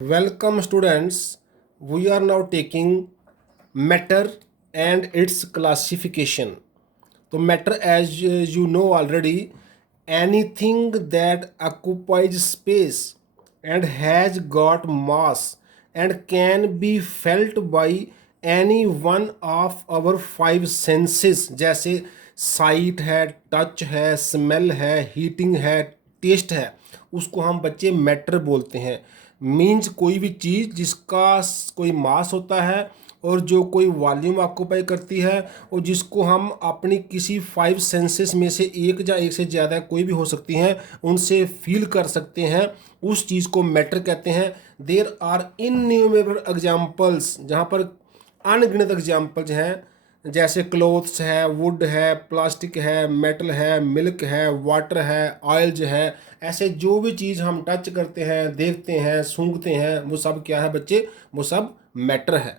Welcome students. We are now taking matter and its classification. So matter, as you know already, anything that occupies space and has got mass and can be felt by any one of our five senses, जैसे site है, touch है, smell है, heating है, test है, उसको हम बच्चे matter बोलते हैं। मीन्स कोई भी चीज़ जिसका कोई मास होता है और जो कोई वॉल्यूम ऑक्यूपाई करती है और जिसको हम अपनी किसी फाइव सेंसेस में से एक या एक से ज़्यादा कोई भी हो सकती हैं उनसे फील कर सकते हैं, उस चीज़ को मैटर कहते हैं। देयर आर इनन्यूमरेबल एग्जाम्पल्स, जहाँ पर अनगिनत एग्जाम्पल्स हैं, जैसे क्लोथ्स है, वुड है, प्लास्टिक है, मेटल है, मिल्क है, वाटर है, ऑयल्स है। ऐसे जो भी चीज़ हम टच करते हैं, देखते हैं, सूंघते हैं, वो सब क्या है बच्चे? वो सब मैटर है।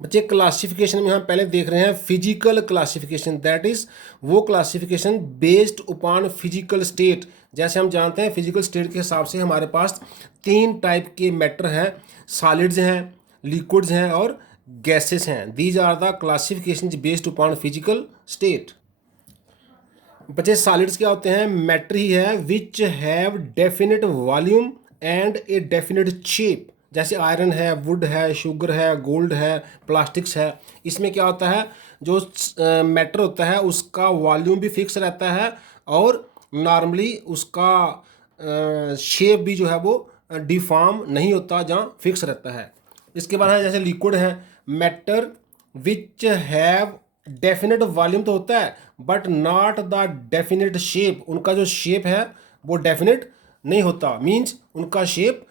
बच्चे क्लासिफिकेशन में हम पहले देख रहे हैं फिजिकल क्लासिफिकेशन, दैट इज वो classification based upon physical state. जैसे हम जानते हैं फिजिकल स्टेट के हिसाब से हमारे पास तीन टाइप के मैटर हैं, सॉलिड्स हैं, लिक्विड्स हैं और गैसेस हैं। These are the classification based upon physical state. बच्चे सॉलिड्स क्या होते हैं? मैटर ही है which have definite volume and a definite shape. जैसे आयरन है, वुड है, शुगर है, गोल्ड है, प्लास्टिक्स है। इसमें क्या होता है, जो मैटर होता है उसका वॉल्यूम भी फिक्स रहता है और नॉर्मली उसका शेप भी जो है वो डिफॉर्म नहीं होता, जहाँ फिक्स रहता है। इसके बाद है जैसे लिक्विड है, matter which have definite volume तो होता है but not the definite shape. उनका जो शेप है वो डेफिनेट नहीं होता, मीन्स उनका शेप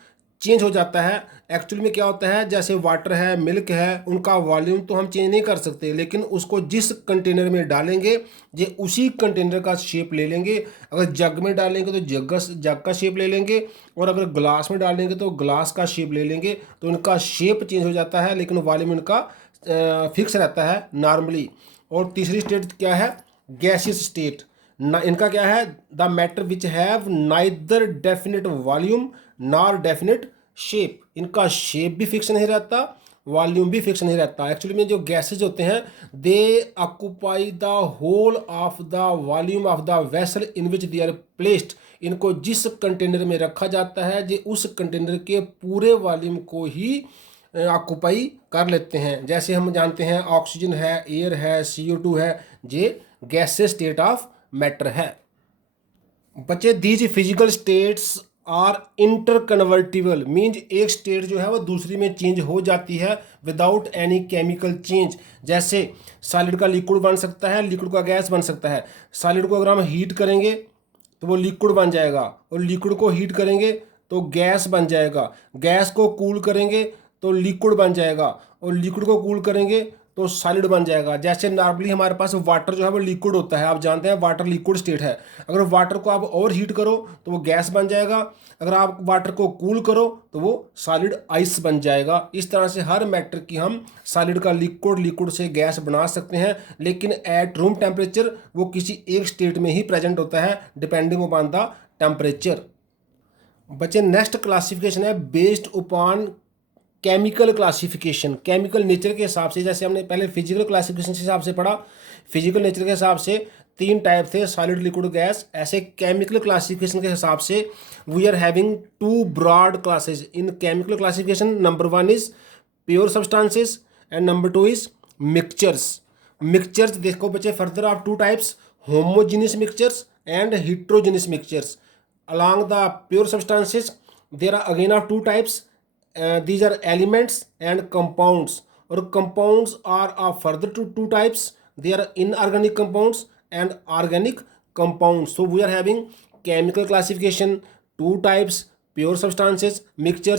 चेंज हो जाता है। एक्चुअली में क्या होता है, जैसे वाटर है, मिल्क है, उनका वॉल्यूम तो हम चेंज नहीं कर सकते, लेकिन उसको जिस कंटेनर में डालेंगे ये उसी कंटेनर का शेप ले लेंगे। अगर जग में डालेंगे तो जग का शेप ले लेंगे और अगर ग्लास में डालेंगे तो ग्लास का शेप ले लेंगे। तो उनका शेप चेंज हो जाता है लेकिन वॉल्यूम इनका फिक्स रहता है नॉर्मली। और तीसरी स्टेट क्या है? Gaseous state. इनका क्या है? The matter which have neither definite volume nor definite shape. इनका शेप भी फिक्स नहीं रहता, वॉल्यूम भी फिक्स नहीं रहता। एक्चुअली में जो गैसेज होते हैं they occupy the whole of the volume of the vessel in which they are placed. इनको जिस कंटेनर में रखा जाता है ये उस कंटेनर के पूरे वॉल्यूम को ही ऑक्यूपाई कर लेते हैं। जैसे हम जानते हैं ऑक्सीजन है, एयर है, CO2 है, ये गैसेस स्टेट ऑफ मैटर है। बच्चे these physical states are interconvertible, means एक स्टेट जो है वो दूसरी में चेंज हो जाती है विदाउट एनी केमिकल चेंज। जैसे सॉलिड का लिक्विड बन सकता है, लिक्विड का गैस बन सकता है। सॉलिड को अगर हम हीट करेंगे तो वो लिक्विड बन जाएगा और लिक्विड को हीट करेंगे तो गैस बन जाएगा। गैस को कूल करेंगे तो लिक्विड बन जाएगा और लिक्विड को कूल करेंगे तो सॉलिड बन जाएगा। जैसे नॉर्मली हमारे पास वाटर जो है वो लिक्विड होता है, आप जानते हैं वाटर लिक्विड स्टेट है। अगर वाटर को आप और हीट करो तो वो गैस बन जाएगा, अगर आप वाटर को कूल करो तो वो सॉलिड आइस बन जाएगा। इस तरह से हर मैटर की हम सॉलिड का लिक्विड, लिक्विड से गैस बना सकते हैं, लेकिन एट रूम टेम्परेचर वो किसी एक स्टेट में ही प्रेजेंट होता है डिपेंडिंग अपॉन द टेम्परेचर। बच्चे नेक्स्ट क्लासिफिकेशन है based upon chemical classification. Chemical nature के हिसाब से, जैसे हमने पहले फिजिकल क्लासिफिकेशन के हिसाब से पढ़ा, फिजिकल नेचर के हिसाब से तीन टाइप थे, सॉलिड, लिक्विड, गैस। ऐसे केमिकल क्लासिफिकेशन के हिसाब से we are having two broad classes in chemical classification. Number 1 is pure substances and number 2 is mixtures. Mixtures देखो बच्चे further of two types, homogeneous mixtures and heterogeneous mixtures. Along the pure substances there are again of two types. These are elements and compounds, or compounds are of further to two types. They are inorganic compounds and organic compounds. So we are having chemical classification, two types, pure substances, mixture,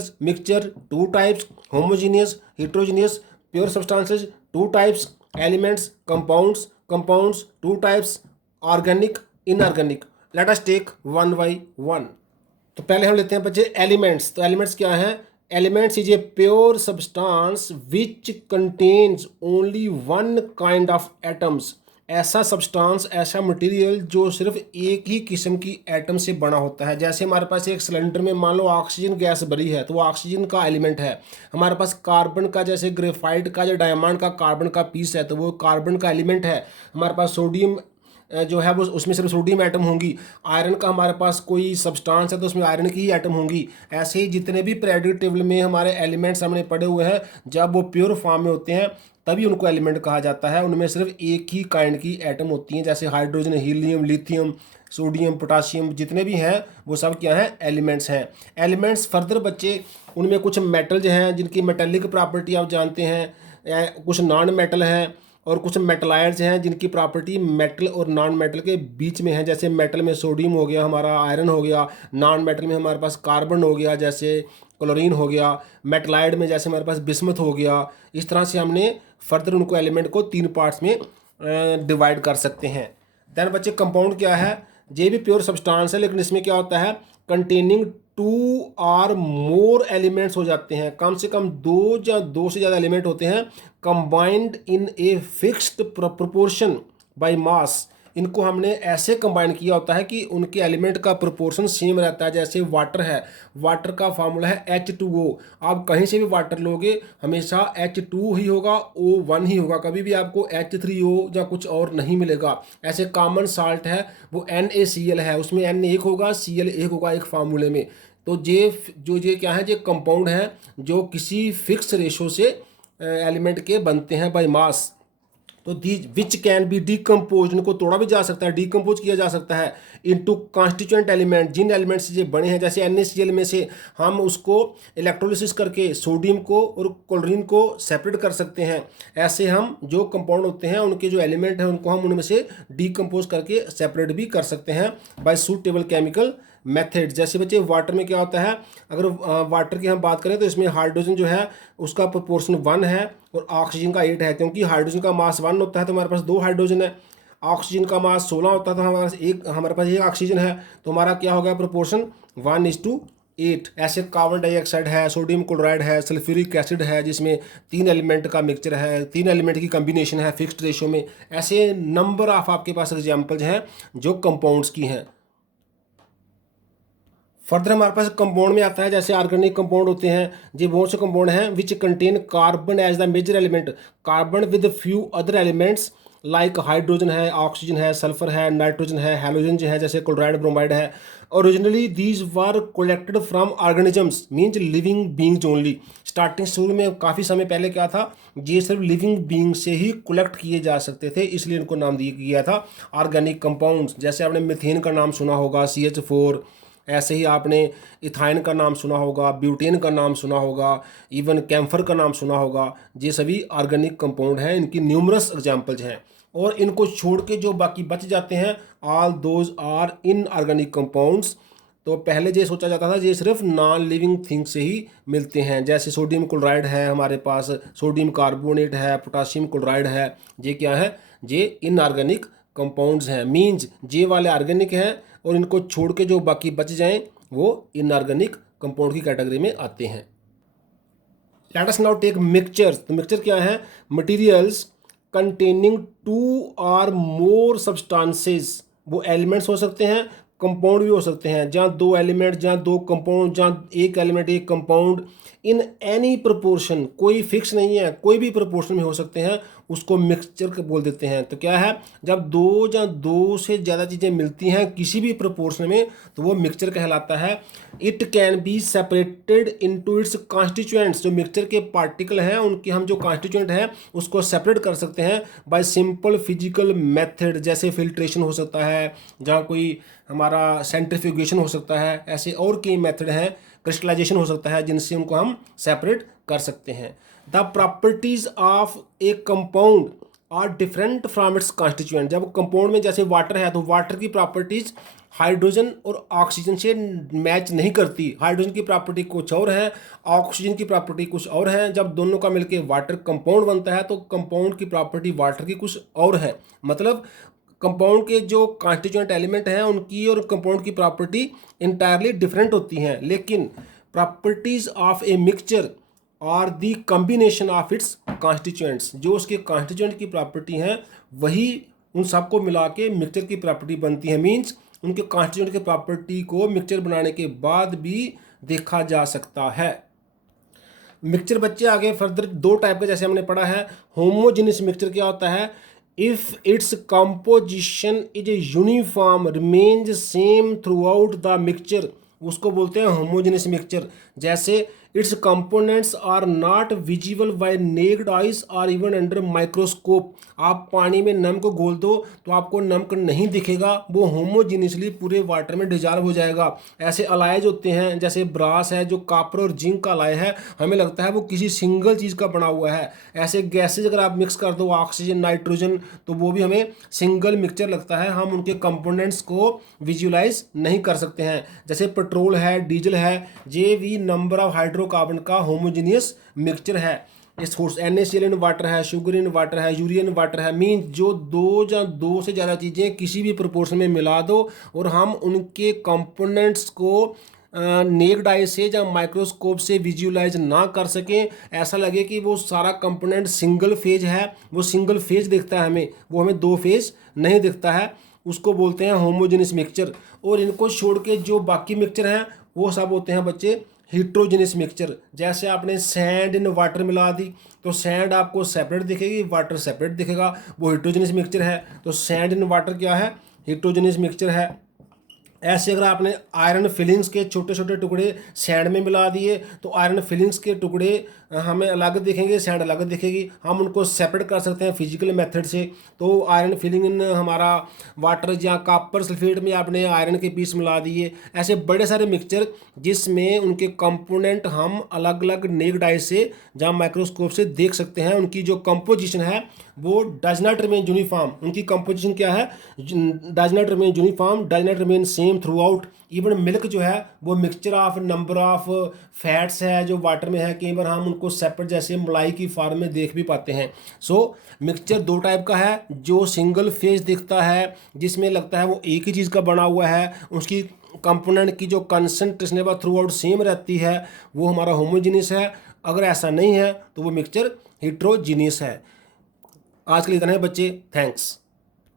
two types, homogeneous, heterogeneous, pure substances, two types, elements, compounds, two types, organic, inorganic. Let us take one by one. तो पहले हम लेते हैं बच्चे elements. तो elements क्या हैं? Elements is a pure substance which contains only one kind of atoms ऐसा सब्सटेंस, ऐसा मटेरियल जो सिर्फ एक ही किस्म की एटम से बना होता है। जैसे हमारे पास एक सिलेंडर में मान लो ऑक्सीजन गैस भरी है, तो वो ऑक्सीजन का एलिमेंट है। हमारे पास कार्बन का, जैसे ग्रेफाइट का जो डायमंड का कार्बन का पीस है, तो वो कार्बन का एलिमेंट है। हमारे पास सोडियम जो है वो, उसमें सिर्फ सोडियम एटम होंगी। आयरन का हमारे पास कोई सब्सटेंस है तो उसमें आयरन की ही एटम होंगी। ऐसे ही जितने भी पीरियोडिक टेबल में हमारे एलिमेंट्स हमने पढ़े हुए हैं, जब वो प्योर फॉर्म में होते हैं तभी उनको एलिमेंट कहा जाता है। उनमें सिर्फ एक ही काइंड की एटम होती हैं, जैसे hydrogen, helium, lithium, sodium, potassium, जितने भी हैं वो सब क्या हैं, एलिमेंट्स हैं। एलिमेंट्स फर्दर बच्चे, उनमें कुछ मेटल्स हैं जिनकी मेटेलिक प्रॉपर्टी आप जानते हैं, कुछ नॉन मेटल हैं, और कुछ मेटलाइड्स हैं जिनकी प्रॉपर्टी मेटल और नॉन मेटल के बीच में है। जैसे मेटल में सोडियम हो गया, हमारा आयरन हो गया। नॉन मेटल में हमारे पास कार्बन हो गया, जैसे क्लोरीन हो गया। मेटलाइड में जैसे हमारे पास बिस्मथ हो गया। इस तरह से हमने फर्दर उनको एलिमेंट को 3 पार्ट्स में डिवाइड कर सकते हैं। देन बच्चे कंपाउंड क्या है, ये भी प्योर सब्सटेंस है, लेकिन इसमें क्या होता है, कंटेनिंग 2 और मोर एलिमेंट्स हो जाते हैं। कम से कम 2 या 2 से ज़्यादा एलिमेंट होते हैं, combined in a fixed proportion by mass. इनको हमने ऐसे कंबाइन किया होता है कि उनके एलिमेंट का प्रोपोर्शन सेम रहता है। जैसे वाटर है, वाटर का फार्मूला है H2O। आप कहीं से भी वाटर लोगे हमेशा H2 ही होगा, O1 ही होगा, कभी भी आपको H3O या कुछ और नहीं मिलेगा। ऐसे कॉमन साल्ट है वो NaCl है, उसमें N एक होगा, Cl एक होगा एक फार्मूले में। तो ये क्या है, ये कंपाउंड है जो किसी फिक्स रेशो से एलिमेंट के बनते हैं बाय मास। तो these which can be decompose, इनको तोड़ा भी जा सकता है, डिकम्पोज किया जा सकता है इनटू कॉन्स्टिट्यूएंट एलिमेंट। जिन एलिमेंट से ये बने हैं, जैसे NaCl में से हम उसको इलेक्ट्रोलिसिस करके सोडियम को और क्लोरीन को सेपरेट कर सकते हैं। ऐसे हम जो कंपाउंड होते हैं उनके जो एलिमेंट हैं उनको हम उनमें से डिकम्पोज करके सेपरेट भी कर सकते हैं बाय सूटेबल केमिकल मेथड। जैसे बच्चे वाटर में क्या होता है, अगर वाटर की हम बात करें तो इसमें हाइड्रोजन जो है उसका प्रोपोर्शन 1 है और ऑक्सीजन का 8 है। क्योंकि हाइड्रोजन का मास 1 होता है तो हमारे पास 2 हाइड्रोजन है। ऑक्सीजन का मास 16 होता है तो हमारे पास एक ऑक्सीजन है, तो हमारा क्या हो गया प्रोपोर्शन 1:8। ऐसे कार्बन डाइऑक्साइड है, सोडियम क्लोराइड है, सल्फ्यूरिक एसिड है, जिसमें 3 एलिमेंट का मिक्सचर है, 3 एलिमेंट की कम्बिनेशन है फिक्स्ड रेशो में। ऐसे नंबर ऑफ आपके पास एग्जाम्पल्स हैं जो कंपाउंड्स की हैं। फर्दर हमारे पास कंपाउंड में आता है, जैसे ऑर्गेनिक कंपाउंड होते हैं। ये बहुत से कंपाउंड हैं which contain carbon as the major element, carbon with few other elements like hydrogen है, ऑक्सीजन है, सल्फर है, नाइट्रोजन है, हेलोजन जो है जैसे क्लोराइड, ब्रोमाइड है। Originally these were collected from organisms means living beings only. Starting शुरू में काफ़ी समय पहले क्या था, ये सिर्फ लिविंग बींग से ही कलेक्ट किए जा सकते थे, इसलिए इनको नाम दिया गया था ऑर्गेनिक कंपाउंड्स। जैसे आपने मीथेन का नाम सुना होगा, CH4। ऐसे ही आपने इथाइन का नाम सुना होगा, ब्यूटेन का नाम सुना होगा, इवन कैम्फर का नाम सुना होगा। ये सभी ऑर्गेनिक कंपाउंड हैं, इनकी न्यूमरस एग्जाम्पल्स हैं। और इनको छोड़ के जो बाकी बच जाते हैं, all those are inorganic compounds. तो पहले ये सोचा जाता था ये सिर्फ नॉन लिविंग थिंग से ही मिलते हैं। जैसे सोडियम क्लोराइड है हमारे पास, सोडियम कार्बोनेट है, पोटाशियम क्लोराइड है, ये क्या है, ये इनऑर्गेनिक कंपाउंड्स हैं। मीन्स ये वाले ऑर्गेनिक हैं और इनको छोड़ के जो बाकी बच जाएं वो इनऑर्गेनिक कंपाउंड की कैटेगरी में आते हैं। Let us now take mixtures. तो मिक्सचर क्या है, मटेरियल्स कंटेनिंग 2 और मोर सब्सटेंसेस। वो एलिमेंट्स हो सकते हैं, कंपाउंड भी हो सकते हैं, जहाँ 2 एलिमेंट, जहाँ 2 कंपाउंड, जहाँ एक एलिमेंट एक कंपाउंड, इन एनी प्रोपोर्शन। कोई फिक्स नहीं है, कोई भी प्रोपोर्शन में हो सकते हैं, उसको मिक्सचर बोल देते हैं। तो क्या है, जब 2 या 2 से ज़्यादा चीज़ें मिलती हैं किसी भी प्रोपोर्शन में तो वो मिक्सचर कहलाता है। It can be separated into its constituents. जो मिक्सचर के पार्टिकल हैं उनके हम जो कॉन्स्टिट्यूएंट हैं उसको सेपरेट कर सकते हैं बाय सिंपल फिजिकल मेथड। जैसे फिल्ट्रेशन हो सकता है, जहाँ कोई हमारा सेंट्रीफ्यूगेशन हो सकता है, ऐसे और कई मेथड हैं, क्रिस्टलाइजेशन हो सकता है, जिनसे उनको हम सेपरेट कर सकते हैं। The properties of a compound are different from its constituent. जब कंपाउंड में जैसे वाटर है तो वाटर की प्रॉपर्टीज हाइड्रोजन और ऑक्सीजन से मैच नहीं करती। हाइड्रोजन की प्रॉपर्टी कुछ और है, ऑक्सीजन की प्रॉपर्टी कुछ और है। जब दोनों का मिलकर वाटर कंपाउंड बनता है तो कंपाउंड की प्रॉपर्टी वाटर की कुछ और है। मतलब कंपाउंड के जो कॉन्स्टिट्यूएंट एलिमेंट हैं उनकी और कंपाउंड की प्रॉपर्टी इंटायरली डिफरेंट होती हैं, लेकिन प्रॉपर्टीज ऑफ ए मिक्सचर और दी कम्बिनेशन ऑफ इट्स कॉन्स्टिट्यूएंट्स। जो उसके कॉन्स्टिट्यूएंट की प्रॉपर्टी हैं वही उन सबको मिला के मिक्सचर की प्रॉपर्टी बनती है। मीन्स उनके कॉन्स्टिट्यूएंट की प्रॉपर्टी को मिक्सचर बनाने के बाद भी देखा जा सकता है। मिक्सचर बच्चे आगे फर्दर दो टाइप का जैसे हमने पढ़ा है। होमोजेनियस मिक्सचर क्या होता है? If its composition is uniform remains same throughout the mixture, उसको बोलते हैं होमोजेनियस मिक्सचर। जैसे its components are not visible by naked eyes और इवन अंडर माइक्रोस्कोप। आप पानी में नमक को घोल दो तो आपको नमक नहीं दिखेगा, वो होमोजीनियसली पूरे वाटर में डिजॉल्व हो जाएगा। ऐसे अलाइज होते हैं जैसे ब्रास है, जो कॉपर और जिंक का अलाय है, हमें लगता है वो किसी सिंगल चीज़ का बना हुआ है। ऐसे गैसेज अगर आप मिक्स कर दो ऑक्सीजन नाइट्रोजन, तो वो भी हमें सिंगल मिक्सचर लगता है, हम उनके कंपोनेंट्स को विजुलाइज नहीं कर सकते हैं। जैसे पेट्रोल है, डीजल है, ये भी नंबर ऑफ हाइड्रोकार्बन का होमोजीनियस मिक्सचर है। इस NaCl इन वाटर है, शुगर इन वाटर है, यूरिया इन वाटर है। मीन जो दो से ज़्यादा चीज़ें किसी भी प्रोपोर्शन में मिला दो और हम उनके कंपोनेंट्स को नेक्ड आई से या माइक्रोस्कोप से विजुलाइज ना कर सकें, ऐसा लगे कि वो सारा कंपोनेंट सिंगल फेज है, वो सिंगल फेज दिखता है हमें, वो हमें दो फेज नहीं दिखता है, उसको बोलते हैं होमोजेनियस मिक्सचर। और इनको छोड़ के जो बाकी मिक्सचर हैं वो सब होते हैं बच्चे हेट्रोजेनियस मिक्सचर। जैसे आपने सैंड इन वाटर मिला दी तो सैंड आपको सेपरेट दिखेगी, वाटर सेपरेट दिखेगा, वो हेट्रोजेनियस मिक्सचर है। तो सैंड इन वाटर क्या है? हेट्रोजेनियस मिक्सचर है। ऐसे अगर आपने आयरन फिलिंग्स के छोटे छोटे टुकड़े सैंड में मिला दिए तो आयरन फिलिंग्स के टुकड़े हमें अलग दिखेंगे, सैंड अलग दिखेगी। हम उनको सेपरेट कर सकते हैं फिजिकल मेथड से। तो आयरन फिलिंग इन हमारा वाटर या कॉपर सल्फेट में आपने आयरन के पीस मिला दिए। ऐसे बड़े सारे मिक्सचर जिसमें उनके कंपोनेंट हम अलग अलग नेक्ड आई से या माइक्रोस्कोप से देख सकते हैं। उनकी जो कंपोजिशन है वो डज नॉट रिमेन यूनिफॉर्म। उनकी कंपोजिशन क्या है? Does not remain uniform, does not remain same through out. Even milk जो है वो mixture of number of fats है जो वाटर में है, कई बार हम उनको सेपरेट जैसे मलाई की फॉर्म में देख भी पाते हैं। सो मिक्सचर दो टाइप का है, जो सिंगल फेज दिखता है जिसमें लगता है वो एक ही चीज़ का बना हुआ है, उसकी कंपोनेंट की जो कंसंट्रेशन है थ्रू आउट सेम रहती है, वो हमारा होमोजीनियस है। अगर ऐसा नहीं है तो वो मिक्सचर हेट्रोजीनियस है। आज के लिए इतना है बच्चे, थैंक्स।